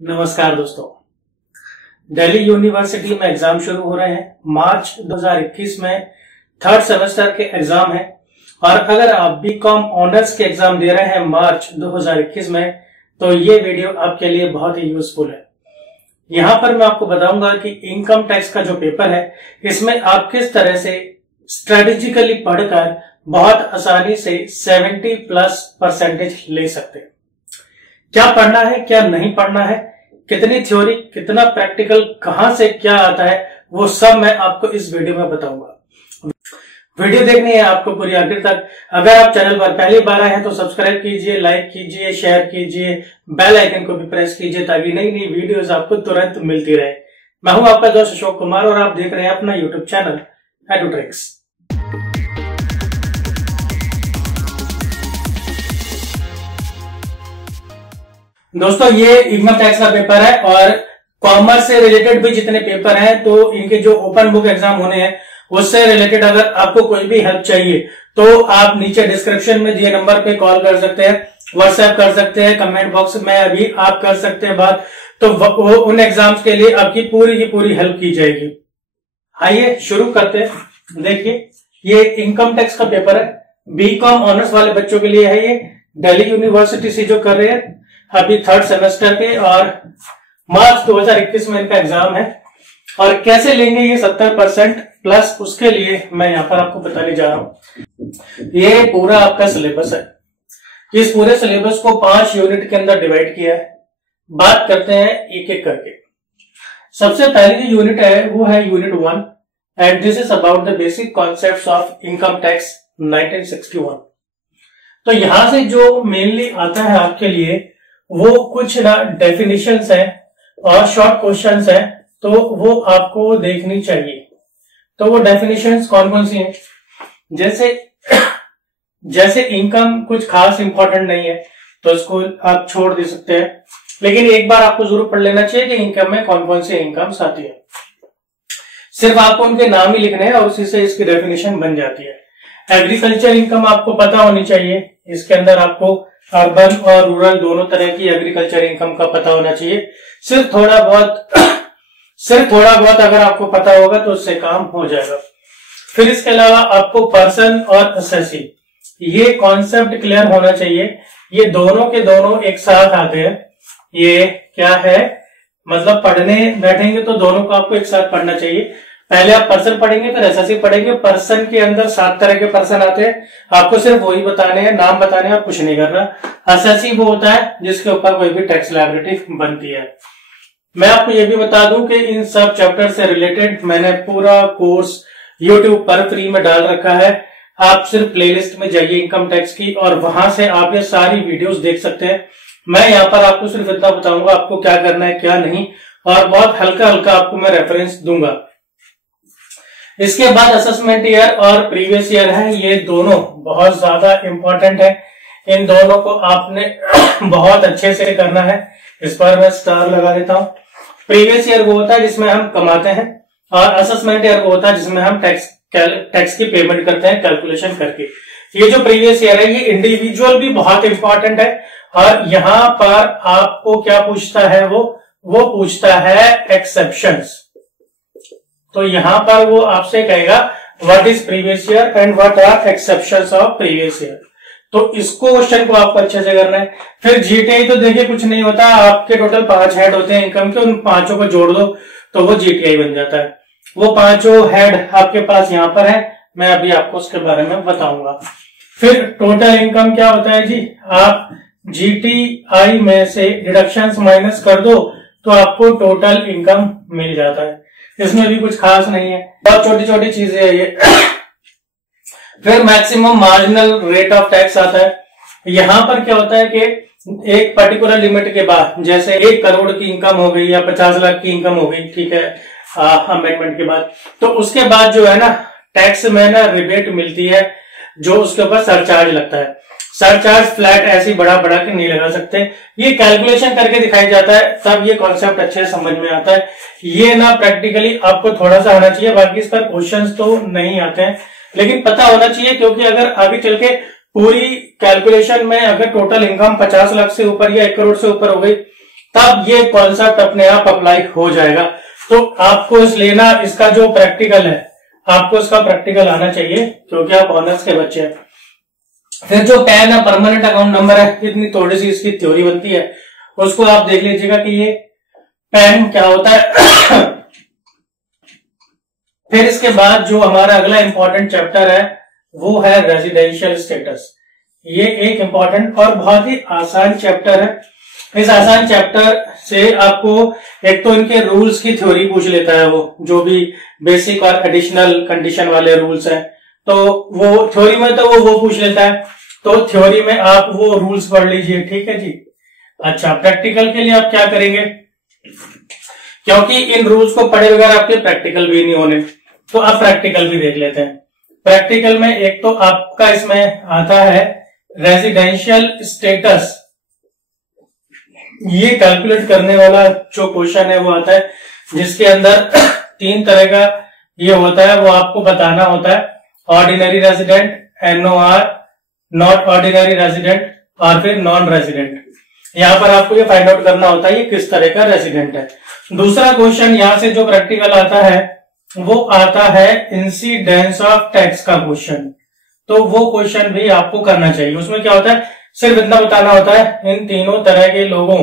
नमस्कार दोस्तों, दिल्ली यूनिवर्सिटी में एग्जाम शुरू हो रहे हैं। मार्च 2021 में थर्ड सेमेस्टर के एग्जाम है और अगर आप बीकॉम ऑनर्स के एग्जाम दे रहे हैं मार्च 2021 में तो ये वीडियो आपके लिए बहुत ही यूजफुल है। यहाँ पर मैं आपको बताऊंगा कि इनकम टैक्स का जो पेपर है इसमें आप किस तरह से स्ट्रेटेजिकली पढ़कर बहुत आसानी से 70+ % ले सकते हैं। क्या पढ़ना है, क्या नहीं पढ़ना है, कितनी थ्योरी, कितना प्रैक्टिकल, कहां से क्या आता है, वो सब मैं आपको इस वीडियो में बताऊंगा। वीडियो देखनी है आपको पूरी आखिर तक। अगर आप चैनल पर पहली बार आए हैं तो सब्सक्राइब कीजिए, लाइक कीजिए, शेयर कीजिए, बेल आइकन को भी प्रेस कीजिए ताकि नई नई वीडियोस आपको तुरंत मिलती रहे। मैं हूं आपका दोस्त अशोक कुमार और आप देख रहे हैं अपना यूट्यूब चैनल एडुट्रिक्स। दोस्तों, ये इनकम टैक्स का पेपर है और कॉमर्स से रिलेटेड भी जितने पेपर हैं तो इनके जो ओपन बुक एग्जाम होने हैं उससे रिलेटेड अगर आपको कोई भी हेल्प चाहिए तो आप नीचे डिस्क्रिप्शन में दिए नंबर पे कॉल कर सकते हैं, व्हाट्सएप कर सकते हैं, कमेंट बॉक्स में अभी आप कर सकते हैं बात। तो उन एग्जाम्स के लिए आपकी पूरी की पूरी हेल्प की जाएगी। आइए शुरू करते हैं। देखिए, ये इनकम टैक्स का पेपर है, बीकॉम ऑनर्स वाले बच्चों के लिए है। ये दिल्ली यूनिवर्सिटी से जो कर रहे हैं अभी थर्ड सेमेस्टर के और मार्च 2021 में इनका एग्जाम है। और कैसे लेंगे ये 70% प्लस, उसके लिए मैं यहाँ पर आपको बताने जा रहा हूं। ये पूरा आपका सिलेबस है। इस पूरे सिलेबस को 5 यूनिट के अंदर डिवाइड किया है। बात करते हैं एक एक करके। सबसे पहले जो यूनिट है वो है unit 1 and this is about the basic concepts of income tax 1961। तो यहां से जो मेनली आता है आपके लिए वो कुछ ना डेफिनेशंस है और शॉर्ट क्वेश्चंस है, तो वो आपको देखनी चाहिए। तो वो डेफिनेशंस कौन कौन सी हैं? जैसे इनकम कुछ खास इंपॉर्टेंट नहीं है तो इसको आप छोड़ दे सकते हैं, लेकिन एक बार आपको जरूर पढ़ लेना चाहिए कि इनकम में कौन कौन से इनकम्स आती है। सिर्फ आपको उनके नाम ही लिखने हैं और उसी से इसकी डेफिनेशन बन जाती है। एग्रीकल्चर इनकम आपको पता होनी चाहिए। इसके अंदर आपको अर्बन और रूरल दोनों तरह की एग्रीकल्चर इनकम का पता होना चाहिए। सिर्फ थोड़ा बहुत अगर आपको पता होगा तो उससे काम हो जाएगा। फिर इसके अलावा आपको पर्सन और असेसी, ये कॉन्सेप्ट क्लियर होना चाहिए। ये दोनों के दोनों एक साथ आते हैं। ये क्या है, मतलब पढ़ने बैठेंगे तो दोनों को आपको एक साथ पढ़ना चाहिए। पहले आप पर्सन पढ़ेंगे फिर एसएससी पढ़ेंगे। पर्सन के अंदर 7 तरह के पर्सन आते हैं, आपको सिर्फ वही बताने हैं, नाम बताने हैं, आप कुछ नहीं करना। एसएससी वो होता है जिसके ऊपर कोई भी टैक्स लायबिलिटी बनती है। मैं आपको ये भी बता दूं कि इन सब चैप्टर से रिलेटेड मैंने पूरा कोर्स यूट्यूब पर फ्री में डाल रखा है। आप सिर्फ प्लेलिस्ट में जाइए इनकम टैक्स की और वहां से आप ये सारी वीडियोस देख सकते हैं। मैं यहाँ पर आपको सिर्फ इतना बताऊंगा आपको क्या करना है क्या नहीं, और बहुत हल्का हल्का आपको मैं रेफरेंस दूंगा। इसके बाद असेसमेंट ईयर और प्रीवियस ईयर है, ये दोनों बहुत ज्यादा इंपॉर्टेंट है। इन दोनों को आपने बहुत अच्छे से करना है। इस पर मैं स्टार लगा देता हूं। प्रीवियस ईयर वो होता है जिसमें हम कमाते हैं और असेसमेंट ईयर वो होता है जिसमें हम टैक्स की पेमेंट करते हैं कैलकुलेशन करके। ये जो प्रीवियस ईयर है ये इंडिविजुअल भी बहुत इंपॉर्टेंट है और यहाँ पर आपको क्या पूछता है, वो पूछता है एक्सेप्शंस। तो यहां पर वो आपसे कहेगा what is previous year and what are exceptions of previous year. तो इसको क्वेश्चन को आपको अच्छे से करना है। फिर जीटीआई तो देखिए कुछ नहीं होता, आपके टोटल 5 हेड होते हैं इनकम के, उन 5 को जोड़ दो तो वो जीटीआई बन जाता है। वो 5 हेड आपके पास यहाँ पर है, मैं अभी आपको उसके बारे में बताऊंगा। फिर टोटल इनकम क्या होता है जी, आप जीटीआई में से डिडक्शंस माइनस कर दो तो आपको टोटल इनकम मिल जाता है। इसमें भी कुछ खास नहीं है, बहुत छोटी छोटी चीजें है ये। फिर maximum marginal rate of tax आता है। यहां पर क्या होता है कि एक पर्टिकुलर लिमिट के बाद, जैसे 1 करोड़ की इनकम हो गई या 50 लाख की इनकम हो गई, ठीक है, अमेंडमेंट के बाद, तो उसके बाद जो है ना टैक्स में ना रिबेट मिलती है, जो उसके ऊपर सरचार्ज लगता है। सरचार्ज फ्लैट ऐसे बढ़ा के नहीं लगा सकते, ये कैलकुलेशन करके दिखाई जाता है, तब ये कॉन्सेप्ट अच्छे से समझ में आता है। ये ना प्रैक्टिकली आपको थोड़ा सा आना चाहिए, बाकी इस पर क्वेश्चंस तो नहीं आते हैं, लेकिन पता होना चाहिए, क्योंकि अगर आगे चल के पूरी कैलकुलेशन में अगर टोटल इनकम 50 लाख से ऊपर या 1 करोड़ से ऊपर हो गई तब ये कॉन्सेप्ट अपने आप अप्लाई हो जाएगा। तो आपको इस लेना इसका जो प्रैक्टिकल है, आपको इसका प्रैक्टिकल आना चाहिए क्योंकि आप ऑनर्स के बच्चे हैं। फिर जो पैन है परमानेंट अकाउंट नंबर है, इतनी थोड़ी सी इसकी थ्योरी बनती है, उसको आप देख लीजिएगा कि ये पैन क्या होता है। फिर इसके बाद जो हमारा अगला इंपॉर्टेंट चैप्टर है वो है रेजिडेंशियल स्टेटस। ये एक इंपॉर्टेंट और बहुत ही आसान चैप्टर है। इस आसान चैप्टर से आपको एक तो इनके रूल्स की थ्योरी पूछ लेता है, वो जो भी बेसिक और एडिशनल कंडीशन वाले रूल्स हैं, तो वो थ्योरी में तो वो पूछ लेता है। तो थ्योरी में आप वो रूल्स पढ़ लीजिए, ठीक है जी। अच्छा, प्रैक्टिकल के लिए आप क्या करेंगे, क्योंकि इन रूल्स को पढ़े बगैर आपके प्रैक्टिकल भी नहीं होने, तो आप प्रैक्टिकल भी देख लेते हैं। प्रैक्टिकल में एक तो आपका इसमें आता है रेजिडेंशियल स्टेटस। ये कैलकुलेट करने वाला जो क्वेश्चन है वो आता है, जिसके अंदर 3 तरह का ये होता है, वो आपको बताना होता है। Ordinary resident, NOR, not ordinary resident और फिर नॉन रेजिडेंट। यहाँ पर आपको ये फाइंड आउट करना होता है ये किस तरह का रेजिडेंट है। दूसरा क्वेश्चन यहाँ से जो प्रैक्टिकल आता है वो आता है इंसिडेंस ऑफ टैक्स का क्वेश्चन। तो वो क्वेश्चन भी आपको करना चाहिए। उसमें क्या होता है, सिर्फ इतना बताना होता है इन तीनों तरह के लोगों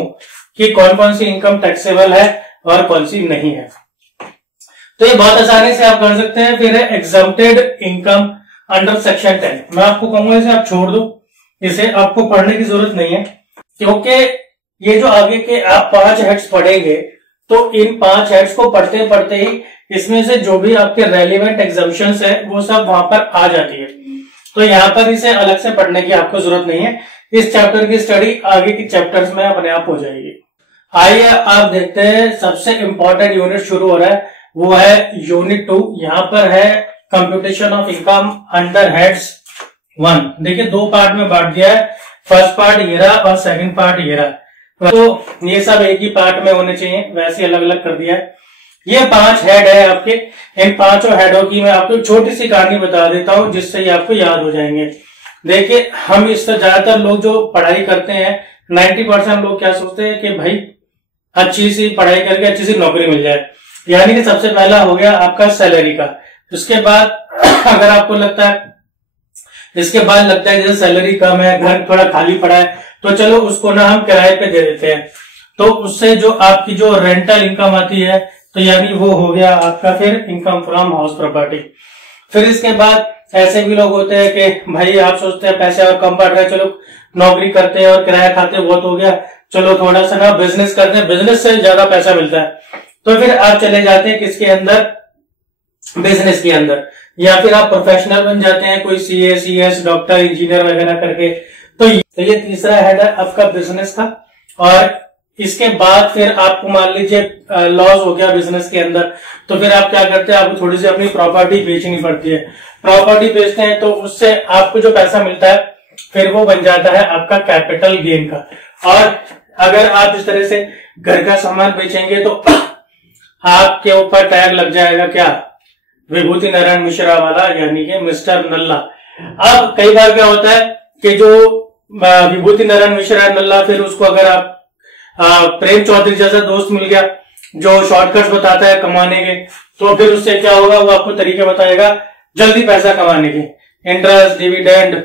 की कौन कौन सी इनकम टैक्सेबल है और कौन सी नहीं है। तो ये बहुत आसानी से आप कर सकते हैं। फिर है एग्जम्प्टेड इनकम अंडर सेक्शन 10। मैं आपको कहूंगा इसे आप छोड़ दो, इसे आपको पढ़ने की जरूरत नहीं है, क्योंकि ये जो आगे के आप 5 हेड्स पढ़ेंगे तो इन 5 हेड्स को पढ़ते पढ़ते ही इसमें से जो भी आपके रेलिवेंट एग्जम्पशंस है वो सब वहां पर आ जाती है। तो यहाँ पर इसे अलग से पढ़ने की आपको जरूरत नहीं है। इस चैप्टर की स्टडी आगे की चैप्टर्स में अपने आप हो जाएगी। आइए आप देखते हैं, सबसे इंपॉर्टेंट यूनिट शुरू हो रहा है, वो है यूनिट 2। यहाँ पर है computation of income under heads 1। देखिए 2 पार्ट में बांट दिया है, फर्स्ट पार्ट ये रहा और सेकंड पार्ट ये रहा। तो ये सब एक ही पार्ट में होने चाहिए, वैसे अलग अलग कर दिया है। ये 5 हेड है आपके। इन 5 हेडों की मैं आपको छोटी सी कहानी बता देता हूं जिससे ये आपको याद हो जाएंगे। देखिए हम इससे ज्यादातर लोग जो पढ़ाई करते हैं 90% लोग क्या सोचते हैं कि भाई अच्छी सी पढ़ाई करके अच्छी सी नौकरी मिल जाए। यानी कि सबसे पहला हो गया आपका सैलरी का। उसके बाद अगर आपको लगता है, इसके बाद लगता है जैसे सैलरी कम है, घर थोड़ा खाली पड़ा है, तो चलो उसको ना हम किराए पे दे देते हैं। तो उससे जो आपकी जो रेंटल इनकम आती है, तो यानी वो हो गया आपका फिर इनकम फ्रॉम हाउस प्रॉपर्टी। फिर इसके बाद ऐसे भी लोग होते हैं कि भाई आप सोचते हैं पैसे और कम पड़ रहे हैं, चलो नौकरी करते हैं और किराया खाते बहुत हो गया, चलो थोड़ा सा ना बिजनेस करते हैं, बिजनेस से ज्यादा पैसा मिलता है। तो फिर आप चले जाते हैं किसके अंदर, बिजनेस के अंदर, या फिर आप प्रोफेशनल बन जाते हैं कोई CA, CS, डॉक्टर, इंजीनियर वगैरह करके। तो ये तीसरा हेड है आपका बिजनेस का। और इसके बाद फिर आपको मान लीजिए लॉस हो गया बिजनेस के अंदर, तो फिर आप क्या करते हैं, आपको थोड़ी सी अपनी प्रॉपर्टी बेचनी पड़ती है। प्रॉपर्टी बेचते हैं तो उससे आपको जो पैसा मिलता है फिर वो बन जाता है आपका कैपिटल गेन का। और अगर आप इस तरह से घर का सामान बेचेंगे तो आपके ऊपर टैग लग जाएगा, क्या, विभूति नारायण मिश्रा वाला, यानी कि मिस्टर नल्ला। अब कई बार क्या होता है कि जो विभूति नारायण मिश्रा नल्ला, फिर उसको अगर आप प्रेम चौधरी जैसा दोस्त मिल गया जो शॉर्टकट्स बताता है कमाने के, तो फिर उससे क्या होगा, वो आपको तरीके बताएगा जल्दी पैसा कमाने के। इंटरेस्ट, डिविडेंड,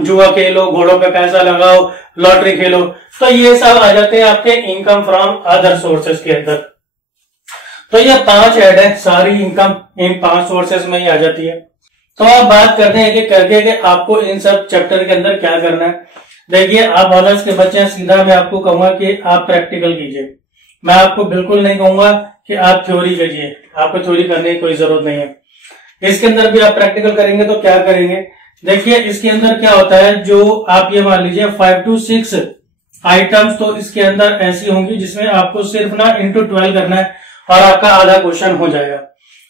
जुआ खेलो, घोड़ों पे पैसा लगाओ, लॉटरी खेलो। तो ये सब आ जाते हैं आपके इनकम फ्रॉम अदर सोर्सेस के अंदर। तो ये 5 हेड है, सारी इनकम इन 5 सोर्सेस में ही आ जाती है। तो आप बात करते हैं कि करके कि आपको इन सब चैप्टर के अंदर क्या करना है। देखिए आप ऑनर्स के बच्चे हैं, सीधा मैं आपको कहूंगा कि आप प्रैक्टिकल कीजिए। मैं आपको बिल्कुल नहीं कहूंगा कि आप थ्योरी कीजिए, आपको थ्योरी करने की कोई जरूरत नहीं है। इसके अंदर भी आप प्रैक्टिकल करेंगे तो क्या करेंगे, देखिए इसके अंदर क्या होता है, जो आप ये मान लीजिए 5 to 6 आइटम्स तो इसके अंदर ऐसी होंगी जिसमें आपको सिर्फ ना into 12 करना है और आपका आधा क्वेश्चन हो जाएगा।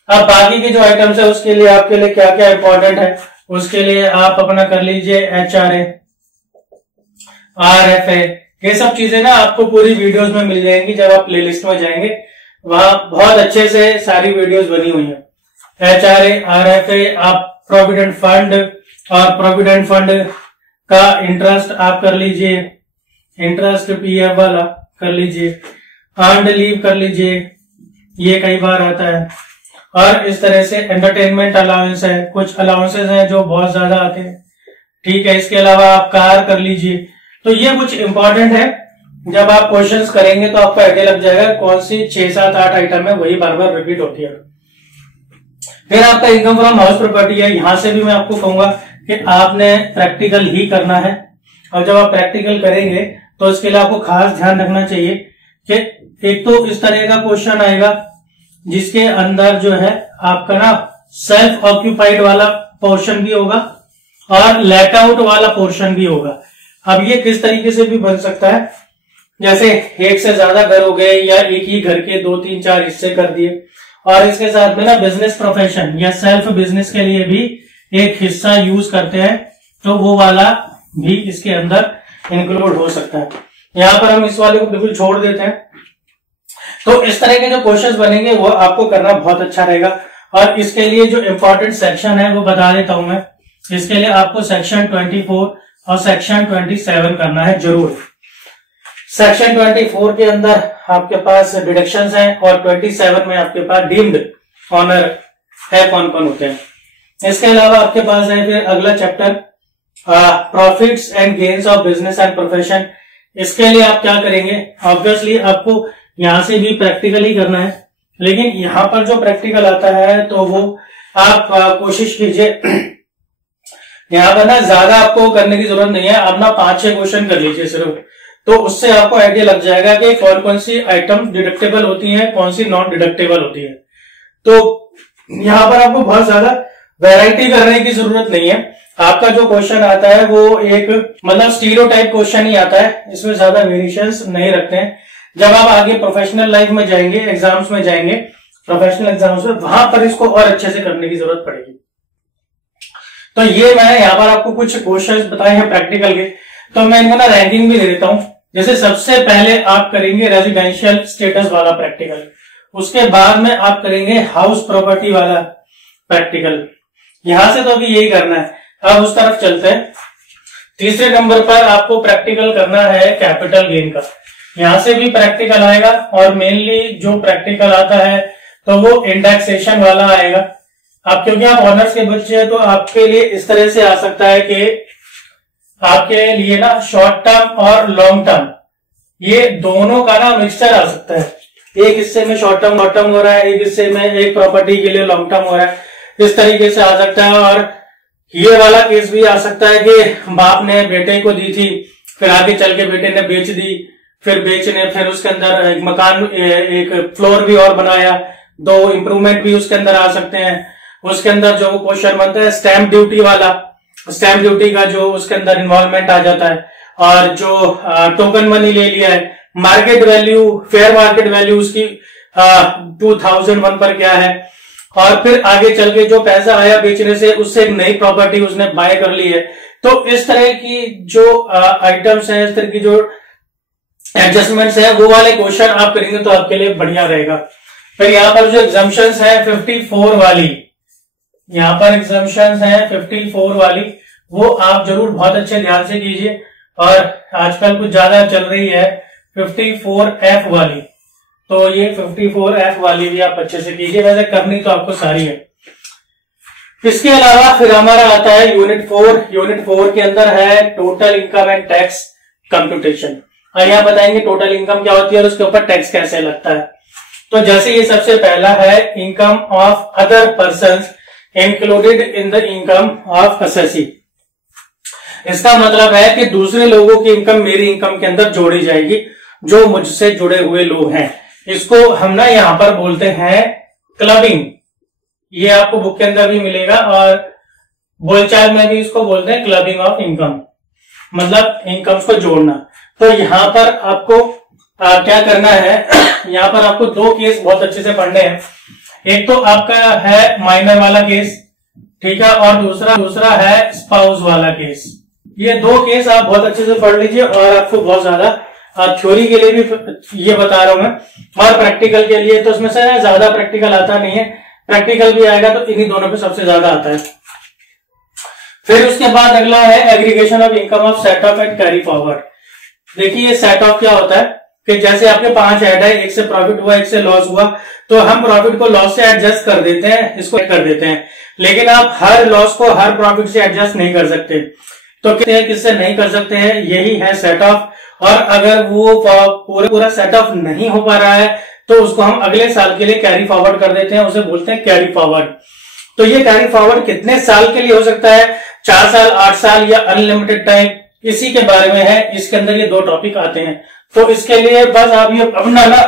अब बाकी के जो आइटम्स है उसके लिए आपके लिए क्या क्या इंपॉर्टेंट है, उसके लिए आप अपना कर लीजिए HRA, RFA, ये सब चीजें ना आपको पूरी वीडियोस में मिल जाएंगी। जब आप प्लेलिस्ट में जाएंगे वहां बहुत अच्छे से सारी वीडियोस बनी हुई है। HRA, RFA, आप प्रोविडेंट फंड और प्रोविडेंट फंड का इंटरेस्ट आप कर लीजिए, इंटरेस्ट PF वाला कर लीजिए, अर्नड लीव कर लीजिए, ये कई बार आता है। और इस तरह से एंटरटेनमेंट अलाउंस है, कुछ अलाउंसेस हैं जो बहुत ज्यादा आते हैं, ठीक है। इसके अलावा आप कार कर लीजिए। तो ये कुछ इंपॉर्टेंट है, जब आप क्वेश्चंस करेंगे तो आपको आइडिया लग जाएगा कौन सी 6, 7, 8 आइटम है, वही बार बार रिपीट होती है। फिर आपका इनकम फ्रॉम हाउस प्रॉपर्टी है। यहां से भी मैं आपको कहूंगा कि आपने प्रैक्टिकल ही करना है, और जब आप प्रैक्टिकल करेंगे तो इसके लिए आपको खास ध्यान रखना चाहिए कि एक तो इस तरह का क्वेश्चन आएगा जिसके अंदर जो है आपका ना सेल्फ ऑक्यूपाइड वाला पोर्शन भी होगा और लेट आउट वाला पोर्शन भी होगा। अब ये किस तरीके से भी बन सकता है, जैसे एक से ज्यादा घर हो गए या एक ही घर के 2, 3, 4 हिस्से कर दिए, और इसके साथ में ना बिजनेस प्रोफेशन या सेल्फ बिजनेस के लिए भी एक हिस्सा यूज करते हैं, तो वो वाला भी इसके अंदर इंक्लूड हो सकता है। यहां पर हम इस वाले को बिल्कुल छोड़ देते हैं। तो इस तरह के जो क्वेश्चंस बनेंगे वो आपको करना बहुत अच्छा रहेगा। और इसके लिए जो इंपॉर्टेंट सेक्शन है वो बता देता हूं मैं। इसके लिए आपको सेक्शन 24 और सेक्शन 27 करना है जरूर। सेक्शन 24 के अंदर आपके पास डिडक्शंस हैं और 27 में आपके पास डीम्ड ऑनर है, कौन कौन होते हैं। इसके अलावा आपके पास है फिर अगला chapter profits and gains of business and profession. इसके लिए आप क्या करेंगे, ऑब्वियसली आपको यहां से भी प्रैक्टिकल ही करना है, लेकिन यहां पर जो प्रैक्टिकल आता है तो वो आप कोशिश कीजिए यहां पर ना ज्यादा आपको करने की जरूरत नहीं है। आप ना 5-6 क्वेश्चन कर लीजिए सिर्फ, तो उससे आपको आइडिया लग जाएगा कि कौन कौन सी आइटम डिडक्टेबल होती है, कौन सी नॉन डिडक्टेबल होती है। तो यहां पर आपको बहुत ज्यादा वैरायटी करने की जरूरत नहीं है। आपका जो क्वेश्चन आता है वो एक मतलब स्टीरियोटाइप क्वेश्चन ही आता है, इसमें ज्यादा वेरिएशंस नहीं रखते हैं। जब आप आगे प्रोफेशनल लाइफ में जाएंगे, एग्जाम्स में जाएंगे, प्रोफेशनल एग्जाम्स में, वहां पर इसको और अच्छे से करने की जरूरत पड़ेगी। तो ये मैं यहाँ पर आपको कुछ क्वेश्चंस बताए हैं प्रैक्टिकल के, तो मैं इनको ना रैंकिंग भी दे देता हूं। जैसे सबसे पहले आप करेंगे रेजिडेंशियल स्टेटस वाला प्रैक्टिकल, उसके बाद में आप करेंगे हाउस प्रॉपर्टी वाला प्रैक्टिकल। यहां से तो अभी यही करना है, अब उस तरफ चलते हैं। तीसरे नंबर पर आपको प्रैक्टिकल करना है कैपिटल गेन का। यहां से भी प्रैक्टिकल आएगा, और मेनली जो प्रैक्टिकल आता है तो वो इंडेक्सेशन वाला आएगा। अब क्योंकि आप ऑनर्स के बच्चे हैं तो आपके लिए इस तरह से आ सकता है कि आपके लिए ना शॉर्ट टर्म और लॉन्ग टर्म ये दोनों का ना मिक्सचर आ सकता है। एक हिस्से में शॉर्ट टर्म हो रहा है, एक हिस्से में एक प्रॉपर्टी के लिए लॉन्ग टर्म हो रहा है, इस तरीके से आ सकता है। और ये वाला केस भी आ सकता है कि बाप ने बेटे को दी थी, फिर आगे चल के बेटे ने बेच दी, फिर उसके अंदर एक मकान, एक फ्लोर भी और बनाया, 2 इंप्रूवमेंट भी उसके अंदर आ सकते हैं। उसके अंदर जो क्वेश्चन बनता है स्टैंप ड्यूटी वाला, स्टैंप ड्यूटी का जो उसके अंदर इन्वॉल्वमेंट आ जाता है, और जो टोकन मनी ले लिया है, market value, fair market value उसकी 2001 पर क्या है, और फिर आगे चल के जो पैसा आया बेचने से उससे एक नई प्रॉपर्टी उसने बाय कर ली है। तो इस तरह की जो आइटम्स हैं, इस तरह की जो एडजस्टमेंट्स है, वो वाले क्वेश्चन आप करेंगे तो आपके लिए बढ़िया रहेगा। फिर यहाँ पर जो एग्जाम्पशंस है 54 वाली, यहाँ पर एग्जाम्पशंस है 54 वाली, वो आप जरूर बहुत अच्छे ध्यान से कीजिए। और आजकल कुछ ज्यादा चल रही है 54F वाली, तो ये 54F वाली भी आप अच्छे से कीजिए। वैसे करनी तो आपको सारी है। इसके अलावा फिर हमारा आता है यूनिट 4। यूनिट 4 के अंदर है total income and tax computation. और यहाँ बताएंगे टोटल इनकम क्या होती है और उसके ऊपर टैक्स कैसे लगता है। तो जैसे ये सबसे पहला है income of other persons included in the income of assessee. इसका मतलब है कि दूसरे लोगों की इनकम मेरी इनकम के अंदर जोड़ी जाएगी, जो मुझसे जुड़े हुए लोग हैं। इसको हम ना यहां पर बोलते हैं क्लबिंग। ये आपको बुक के अंदर भी मिलेगा और बोलचाल में भी इसको बोलते हैं क्लबिंग ऑफ इनकम, मतलब इनकम्स को जोड़ना। तो यहां पर आपको क्या करना है, यहां पर आपको 2 केस बहुत अच्छे से पढ़ने हैं। एक तो आपका है माइनर वाला केस, ठीक है, और दूसरा है स्पाउस वाला केस। ये 2 केस आप बहुत अच्छे से पढ़ लीजिए, और आपको बहुत ज्यादा थ्योरी के लिए भी ये बता रहा हूं मैं, और प्रैक्टिकल के लिए तो उसमें से ज्यादा प्रैक्टिकल आता नहीं है। प्रैक्टिकल भी आएगा तो इन्हीं दोनों पे सबसे ज्यादा आता है। फिर उसके बाद अगला है aggregation of income of set of and carry forward. देखिए ये सेट ऑफ क्या होता है, कि जैसे आपके 5 ऐड है, एक से प्रॉफिट हुआ, एक से लॉस हुआ, तो हम प्रॉफिट को लॉस से एडजस्ट कर देते हैं, इसको कर देते हैं। लेकिन आप हर लॉस को हर प्रॉफिट से एडजस्ट नहीं कर सकते। तो किससे नहीं कर सकते हैं, यही है सेट ऑफ। और अगर वो पूरा सेट ऑफ नहीं हो पा रहा है तो उसको हम अगले साल के लिए कैरी फॉरवर्ड कर देते हैं, उसे बोलते हैं कैरी फॉरवर्ड। तो ये कैरी फॉरवर्ड कितने साल के लिए हो सकता है, 4 साल, 8 साल या अनलिमिटेड टाइम, इसी के बारे में है। इसके अंदर ये 2 टॉपिक आते हैं। तो इसके लिए बस आप ये अपना ना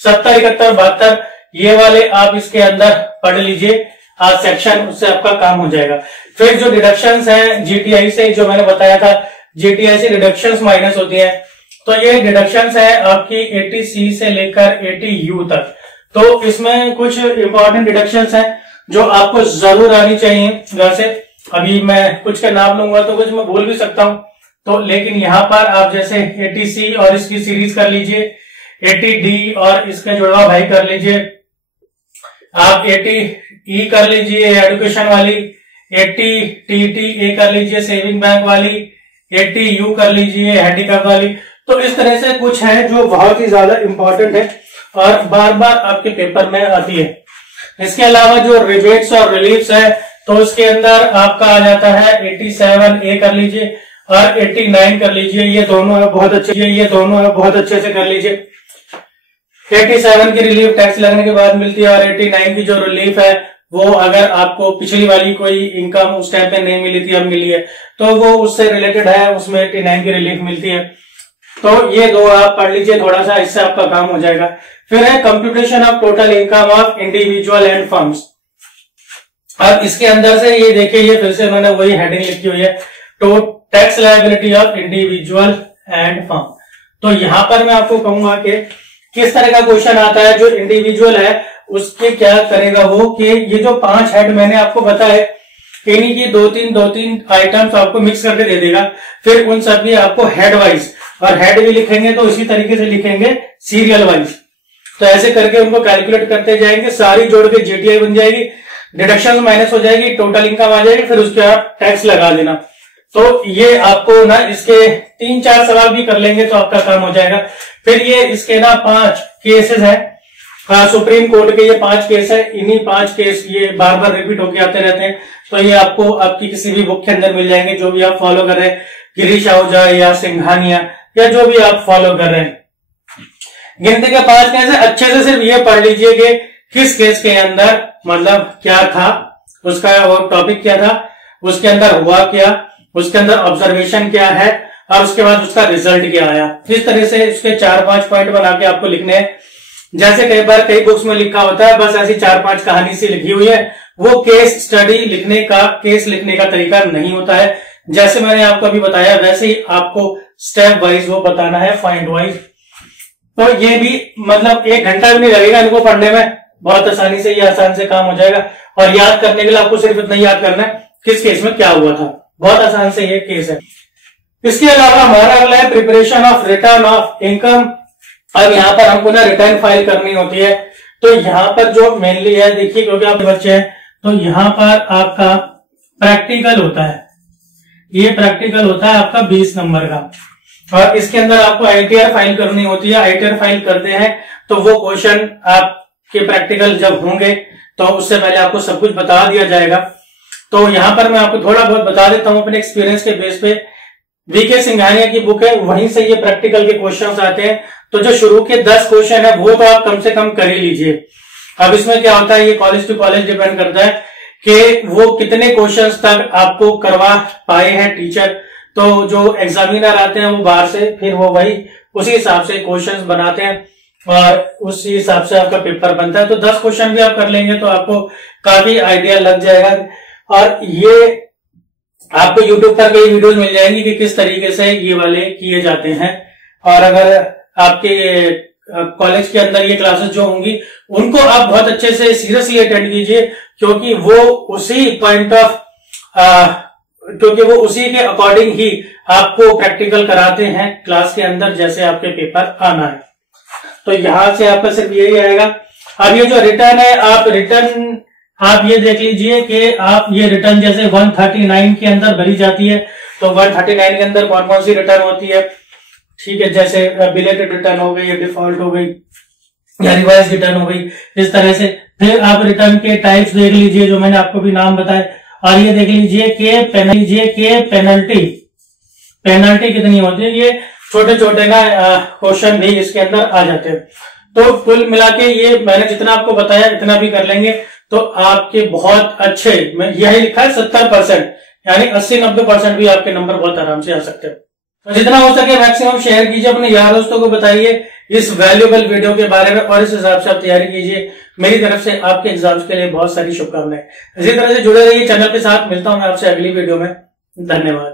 70, 71, 72 ये वाले आप इसके अंदर पढ़ लीजिए आज सेक्शन, उससे आपका काम हो जाएगा। फिर जो डिडक्शंस हैं जीटीआई से, जो मैंने बताया था जीटीआई से डिडक्शंस माइनस होती है, तो ये डिडक्शंस है आपकी 80C से लेकर 80U तक। तो इसमें कुछ इंपॉर्टेंट डिडक्शंस हैं जो आपको जरूर आनी चाहिए। वैसे अभी मैं कुछ का नाम लूंगा तो कुछ मैं बोल भी सकता हूं, तो लेकिन यहाँ पर आप जैसे 80C और इसकी सीरीज कर लीजिए, 80D और इसके जुड़वा भाई कर लीजिए, आप 80E कर लीजिए एजुकेशन वाली, 80TTA कर लीजिए सेविंग बैंक वाली, 80U कर लीजिए हैंडीकैप वाली। तो इस तरह से कुछ है जो बहुत ही ज्यादा इंपॉर्टेंट है और बार बार आपके पेपर में आती है। इसके अलावा जो रिबेट्स और रिलीफ्स है, तो उसके अंदर आपका आ जाता है 87A कर लीजिए और 89 कर लीजिए। ये दोनों है बहुत अच्छे से कर लीजिए। 87 की रिलीफ टैक्स लगने के बाद मिलती है और 89 की जो रिलीफ है वो अगर आपको पिछली वाली कोई इनकम उस टाइम पे नहीं मिली थी, अब मिली है, तो वो उससे रिलेटेड है, उसमें 89 की रिलीफ मिलती है। तो ये 2 आप पढ़ लीजिए थोड़ा सा, इससे आपका काम हो जाएगा। फिर है computation of total income of individual and firms. अब इसके अंदर से ये देखिए, ये फिर से मैंने वही हेडिंग लिखी हुई है, तो tax liability of individual and firm. तो यहां पर मैं आपको कहूंगा कि किस तरह का क्वेश्चन आता है। जो इंडिविजुअल है उसके क्या करेगा वो, कि ये जो 5 हेड मैंने आपको बताए, इन्हीं की 2-3 आइटम्स आपको मिक्स करके दे देगा। फिर उन सब की आपको हेड वाइज, और हेड भी लिखेंगे तो इसी तरीके से लिखेंगे सीरियल वाइज। तो ऐसे करके उनको कैलकुलेट करते जाएंगे, सारी जोड़ के जीटीआई बन जाएगी, डिडक्शन माइनस हो जाएगी, टोटल इनकम आ जाएगी, फिर उसके बाद टैक्स लगा देना। तो ये आपको ना इसके 3-4 सवाल भी कर लेंगे तो आपका काम हो जाएगा। फिर ये इसके ना 5 केसेस है, सुप्रीम कोर्ट के ये 5 केस है। इन्हीं 5 केस ये बार बार रिपीट होके आते रहते हैं, तो ये आपको आपकी किसी भी बुक के अंदर मिल जाएंगे, जो भी आप फॉलो कर रहे हैं, गिरीश आहूजा या सिंघानिया या जो भी आप फॉलो कर रहे हैं। गिनती के 5 केस है, अच्छे से सिर्फ ये पढ़ लीजिए कि किस केस के अंदर मतलब क्या था, उसका वो टॉपिक क्या था, उसके अंदर हुआ क्या, उसके अंदर ऑब्जर्वेशन क्या है और उसके बाद उसका रिजल्ट क्या आया। इस तरह से इसके 4-5 पॉइंट बना के आपको लिखने हैं। जैसे कई बार कई बुक्स में लिखा होता है, बस ऐसी 4-5 कहानी सी लिखी हुई है, वो केस स्टडी लिखने का, केस लिखने का तरीका नहीं होता है। जैसे मैंने आपको अभी बताया वैसे ही आपको स्टेप वाइज वो बताना है, पॉइंट वाइज। तो ये भी मतलब 1 घंटा भी नहीं लगेगा इनको पढ़ने में, बहुत आसानी से ये आसान से काम हो जाएगा। और याद करने के लिए आपको सिर्फ इतना याद करना है किस केस में क्या हुआ था, बहुत आसान से ये केस है। इसके अलावा हमारा अगला है preparation of return of income. अब यहाँ पर हमको ना रिटर्न फाइल करनी होती है, तो यहाँ पर जो मेनली है देखिए, क्योंकि आप बच्चे हैं तो यहाँ पर आपका प्रैक्टिकल होता है, ये प्रैक्टिकल होता है आपका 20 नंबर का, और इसके अंदर आपको आईटीआर फाइल करनी होती है। आईटीआर फाइल करते हैं तो वो क्वेश्चन आपके प्रैक्टिकल जब होंगे तो उससे पहले आपको सब कुछ बता दिया जाएगा। तो यहाँ पर मैं आपको थोड़ा बहुत बता देता हूँ अपने एक्सपीरियंस के बेस पे। वीके सिंघानिया की बुक है, वहीं से ये प्रैक्टिकल के क्वेश्चंस आते हैं। तो जो शुरू के 10 क्वेश्चन है वो तो आप कम से कम कर ही लीजिए। अब इसमें क्या होता है, ये कॉलेज टू कॉलेज डिपेंड करता है कि वो कितने क्वेश्चंस तक आपको करवा पाए हैं टीचर। तो जो एग्जामिनर आते हैं वो बाहर से, फिर वो वही उसी हिसाब से क्वेश्चंस बनाते हैं और उसी हिसाब से आपका पेपर बनता है। तो 10 क्वेश्चन भी आप कर लेंगे तो आपको काफी आइडिया लग जाएगा। और ये आपको YouTube पर कई वीडियोस मिल जाएंगी कि किस तरीके से ये वाले किए जाते हैं। और अगर आपके कॉलेज के अंदर ये क्लासेस जो होंगी उनको आप बहुत अच्छे से सीरियसली अटेंड कीजिए, क्योंकि वो उसी पॉइंट ऑफ क्योंकि वो उसी के अकॉर्डिंग ही आपको प्रैक्टिकल कराते हैं क्लास के अंदर, जैसे आपके पेपर आना है। तो यहां से आपका सिर्फ यही आएगा। अब ये जो रिटर्न है, आप रिटर्न आप ये देख लीजिए कि आप ये रिटर्न जैसे 139 के अंदर भरी जाती है, तो 139 के अंदर कौन कौन सी रिटर्न होती है, ठीक है, जैसे बिलेटेड रिटर्न हो गई या डिफॉल्ट हो गई या रिवाइज रिटर्न हो गई, इस तरह से। फिर आप रिटर्न के टाइप्स देख लीजिए जो मैंने आपको भी नाम बताए, और ये देख लीजिए के पेनल्टी कितनी होती है। ये छोटे छोटे ना क्वेश्चन भी इसके अंदर आ जाते हैं। तो कुल मिला के ये मैंने जितना आपको बताया इतना भी कर लेंगे तो आपके बहुत अच्छे, यही लिखा है 70%, यानी 80-90% भी आपके नंबर बहुत आराम से आ सकते हैं। तो जितना हो सके मैक्सिमम शेयर कीजिए, अपने यार दोस्तों को बताइए इस वैल्यूएबल वीडियो के बारे में, और इस हिसाब से आप तैयारी कीजिए। मेरी तरफ से आपके एग्जाम्स के लिए बहुत सारी शुभकामनाएं। इसी तरह से जुड़े रहिए चैनल के साथ। मिलता हूं मैं आपसे अगली वीडियो में। धन्यवाद।